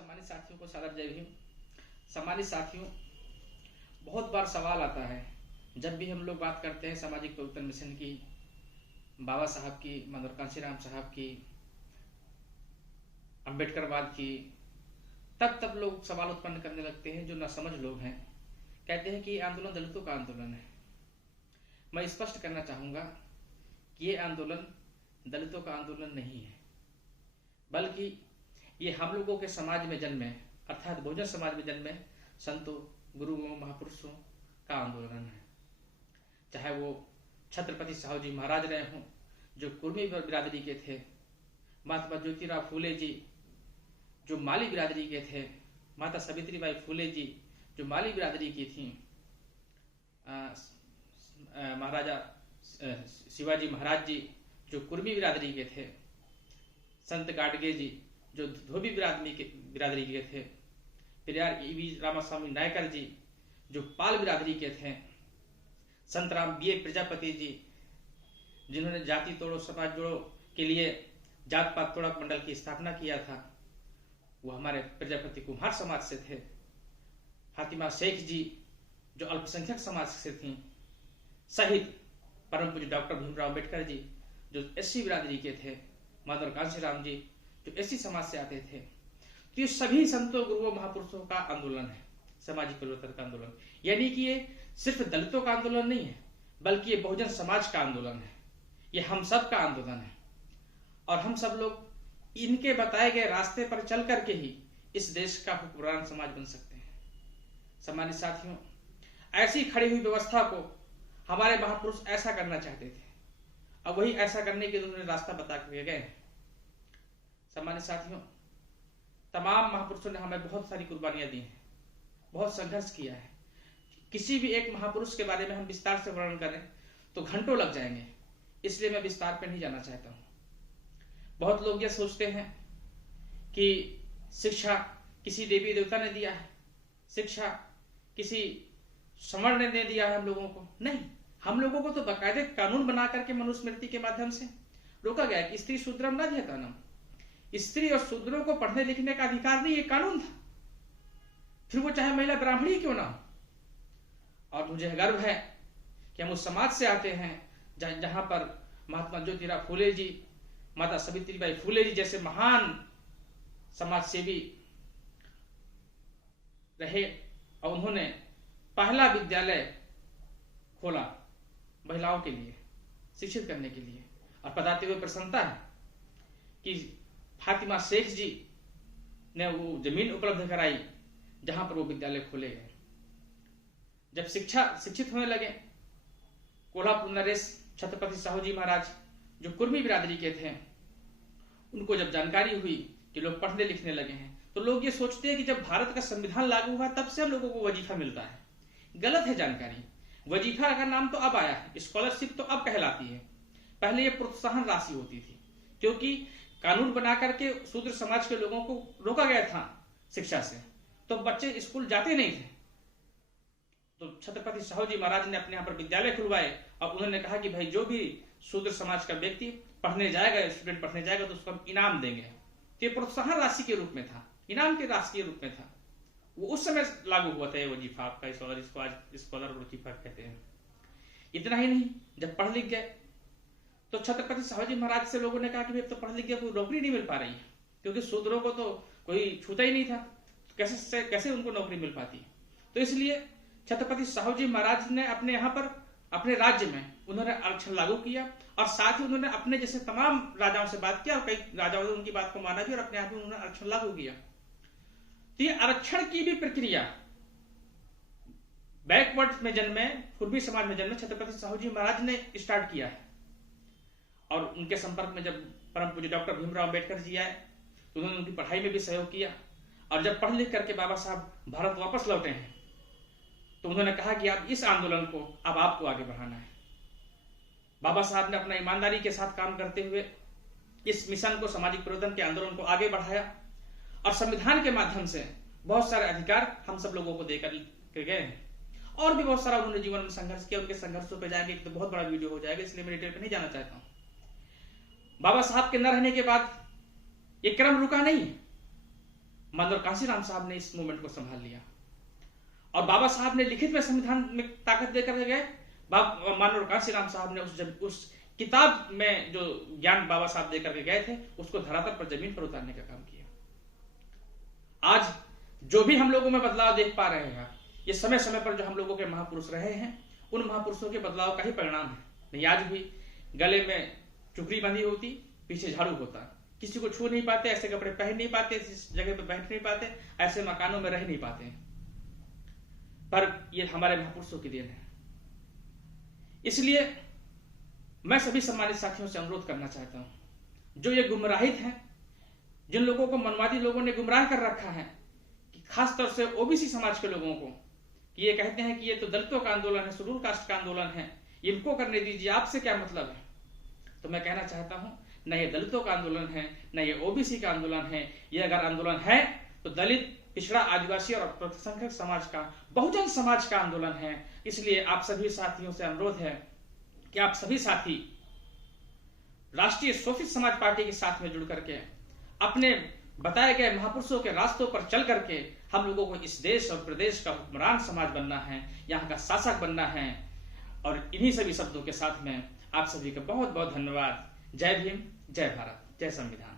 सम्मानित साथियों को सादर जय भीम। सम्मानित साथियों, बहुत बार सवाल आता है जब भी हम लोग बात करते हैं सामाजिक परिवर्तन मिशन की, बाबा साहब की, मनोहर कांशीराम साहब की, अम्बेडकरवाद की, तब लोग सवाल उत्पन्न करने लगते हैं जो नासमझ लोग हैं। कहते हैं कि ये आंदोलन दलितों का आंदोलन है। मैं स्पष्ट करना चाहूँगा कि ये आंदोलन दलितों का आंदोलन नहीं है, बल्कि ये हम लोगों के समाज में जन्मे, अर्थात बहुजन समाज में जन्मे संतों, गुरुओं, महापुरुषों का आंदोलन है। चाहे वो छत्रपति साहू जी महाराज रहे हों जो कुर्मी बिरादरी के थे, महात्मा ज्योतिराव फूले जी जो माली बिरादरी के थे, माता सावित्रीबाई फूले जी जो माली बिरादरी की थी, महाराजा शिवाजी महाराज जी जो कुर्मी बिरादरी के थे, संत गाडगे जी जो धोबी बिरादरी के थे, पेरियार ईवी रामास्वामी नायकर जी जो पाल बिरादरी के थे, संत राम बी प्रजापति जी जिन्होंने जाति तोड़ो समाज जोड़ो के लिए जात पात तोड़ो मंडल की स्थापना किया था, वो हमारे प्रजापति कुम्हार समाज से थे। फातिमा शेख जी जो अल्पसंख्यक समाज से थी, सहित परम पूज्य डॉक्टर भीमराव अम्बेडकर जी जो एससी बिरादरी के थे, मनोहर कांशीराम जी जो एससी समाज से आते थे। तो ये सभी संतों, गुरुओं, महापुरुषों का आंदोलन है, सामाजिक परिवर्तन का आंदोलन। यानी कि ये सिर्फ दलितों का आंदोलन नहीं है, बल्कि ये बहुजन समाज का आंदोलन है। ये हम सब का आंदोलन है और हम सब लोग इनके बताए गए रास्ते पर चल करके ही इस देश का हुक्मरान समाज बन सकते हैं। सम्मानित साथियों, ऐसी खड़ी हुई व्यवस्था को हमारे महापुरुष ऐसा करना चाहते थे, अब वही ऐसा करने के लिए उन्होंने रास्ता बता के गए हैं। सम्मानित साथियों, तमाम महापुरुषों ने हमें बहुत सारी कुर्बानियां दी हैं, बहुत संघर्ष किया है। किसी भी एक महापुरुष के बारे में हम विस्तार से वर्णन करें तो घंटों लग जाएंगे, इसलिए मैं विस्तार पर नहीं जाना चाहता हूं। बहुत लोग ये सोचते हैं कि शिक्षा किसी देवी देवता ने दिया है, शिक्षा किसी स्वर्ण ने दिया है हम लोगों को। नहीं, हम लोगों को तो बाकायदे कानून बना करके मनुस्मृति के माध्यम से रोका गया कि स्त्री शूद्रम न ध्येतानम, स्त्री और शूद्रों को पढ़ने लिखने का अधिकार नहीं, ये कानून था, फिर वो चाहे महिला ब्राह्मणी क्यों ना हो। और मुझे गर्व है कि हम उस समाज से आते हैं जहां पर महात्मा ज्योतिराव फूले जी, माता सावित्रीबाई फूले जी जैसे महान समाज सेवी रहे और उन्होंने पहला विद्यालय खोला महिलाओं के लिए, शिक्षित करने के लिए। और बताते हुए प्रसन्नता है कि फातिमा शेख जी ने वो जमीन उपलब्ध कराई जहां पर वो विद्यालय खोले गए। जब शिक्षित होने लगे, कोल्हापुर नरेश छत्रपति साहू जी महाराज जो कुर्मी बिरादरी के थे, उनको जब जानकारी हुई कि लोग पढ़ने लिखने लगे हैं, तो लोग ये सोचते हैं कि जब भारत का संविधान लागू हुआ तब से हम लोगों को वजीफा मिलता है। गलत है जानकारी। वजीफा का नाम तो अब आया है, स्कॉलरशिप तो अब कहलाती है, पहले ये प्रोत्साहन राशि होती थी, क्योंकि कानून बना करके शूद्र समाज के लोगों को रोका गया था शिक्षा से, तो बच्चे स्कूल जाते नहीं थे। तो छत्रपति साहू जी महाराज ने अपने यहाँ पर विद्यालय खुलवाए और उन्होंने कहा कि भाई जो भी शूद्र समाज का व्यक्ति पढ़ने जाएगा, स्टूडेंट पढ़ने जाएगा, तो उसको हम इनाम देंगे। तो ये प्रोत्साहन राशि के रूप में था, इनाम के राशि के रूप में था। वो उस समय लागू हुआ था ये वजीफा, आपका इसको आज स्कॉलर वजीफा कहते हैं। इतना ही नहीं, जब पढ़ लिख गए तो छत्रपति साहू जी महाराज से लोगों ने कहा कि भाई तो पढ़ लिख गया, कोई नौकरी नहीं मिल पा रही है, क्योंकि शूद्रों को तो कोई छूता ही नहीं था, तो कैसे उनको नौकरी मिल पाती। तो इसलिए छत्रपति साहू जी महाराज ने अपने यहाँ पर, अपने राज्य में उन्होंने आरक्षण लागू किया और साथ ही उन्होंने अपने जैसे तमाम राजाओं से बात किया और कई राजाओं ने उनकी बात को माना भी और अपने आप में उन्होंने आरक्षण लागू किया। तो ये आरक्षण की भी प्रक्रिया बैकवर्ड में जन्मे, कुर्मी समाज में जन्मे छत्रपति साहू जी महाराज ने स्टार्ट किया है। और उनके संपर्क में जब परम पूज्य डॉक्टर भीमराव अम्बेडकर जी आए तो उन्होंने उनकी पढ़ाई में भी सहयोग किया। और जब पढ़ लिख करके बाबा साहब भारत वापस लौटे हैं तो उन्होंने कहा कि आप इस आंदोलन को अब आपको आगे बढ़ाना है। बाबा साहब ने अपना ईमानदारी के साथ काम करते हुए इस मिशन को, सामाजिक परिवर्तन के आंदोलन को आगे बढ़ाया और संविधान के माध्यम से बहुत सारे अधिकार हम सब लोगों को देकर गए हैं। और भी बहुत सारा उन्होंने जीवन में संघर्ष किया। उनके संघर्षों पर जाएंगे तो बहुत बड़ा वीडियो हो जाएगा, इसलिए मैं डिटेल पे नहीं जाना चाहता हूं। बाबा साहब के न रहने के बाद ये क्रम रुका नहीं, माननीय कांशीराम साहब ने इस मूवमेंट को संभाल लिया और बाबा साहब ने लिखित में संविधान में ताकत देकर गए। माननीय कांशीराम साहब ने उस किताब में जो ज्ञान बाबा साहब देकर के गए थे उसको धरातल पर, जमीन पर उतारने का काम किया। आज जो भी हम लोगों में बदलाव देख पा रहे हैं, ये समय समय पर जो हम लोगों के महापुरुष रहे हैं उन महापुरुषों के बदलाव का ही परिणाम है। नहीं, आज भी गले में चुकरी बंधी होती, पीछे झाड़ू होता, किसी को छू नहीं पाते, ऐसे कपड़े पहन नहीं पाते, इस जगह पे बैठ नहीं पाते, ऐसे मकानों में रह नहीं पाते, पर ये हमारे महापुरुषों की देन है। इसलिए मैं सभी सम्मानित साथियों से अनुरोध करना चाहता हूं, जो ये गुमराहित हैं, जिन लोगों को मनवादी लोगों ने गुमराह कर रखा है, खास तौर से ओबीसी समाज के लोगों को, कि ये कहते हैं कि ये तो दलितों का आंदोलन है, शेड्यूल कास्ट का आंदोलन है, इनको करने दीजिए, आपसे क्या मतलब है। तो मैं कहना चाहता हूं, न ये दलितों का आंदोलन है, न ये ओबीसी का आंदोलन है। ये अगर आंदोलन है तो दलित, पिछड़ा, आदिवासी और अल्पसंख्यक समाज का, बहुजन समाज का आंदोलन है। इसलिए आप सभी साथियों से अनुरोध है कि आप सभी साथी राष्ट्रीय शोषित समाज पार्टी के साथ में जुड़ करके अपने बताए गए महापुरुषों के रास्तों पर चल करके हम लोगों को इस देश और प्रदेश का हुक्मरान समाज बनना है, यहाँ का शासक बनना है। और इन्हीं सभी शब्दों के साथ में आप सभी का बहुत बहुत धन्यवाद। जय भीम, जय भारत, जय संविधान।